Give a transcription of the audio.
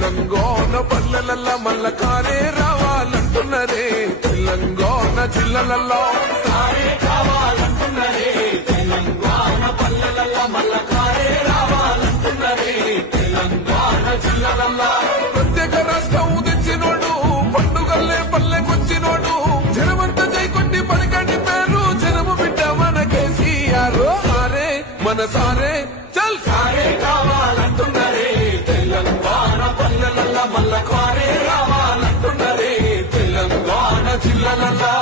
తెలంగాణ పల్లెలల్ల మల్ల కారే రావాలంటున్నరే తెలంగాణ జిల్లలల్లో సారే కావాలంటున్నరే తెలంగాణ పల్లెలల్ల మల్ల కారే రావాలంటున్నరే తెలంగాణ జిల్లలల్లో ప్రత్యేక రాష్ట్రం తెచ్చినోడు పండుగల్లే పల్లెకొచ్చినోడు జనమంతా జైకొట్టి పలికండి పేరు జనము బిడ్డ మన కేసీఆర్ సారే మన సారే చల్ సారే కావాలంటున్నరే తెలంగాణ పల్లెలల్ల మల్ల కారే రావాలంటున్నరే తెలంగాణ జిల్లలల్లో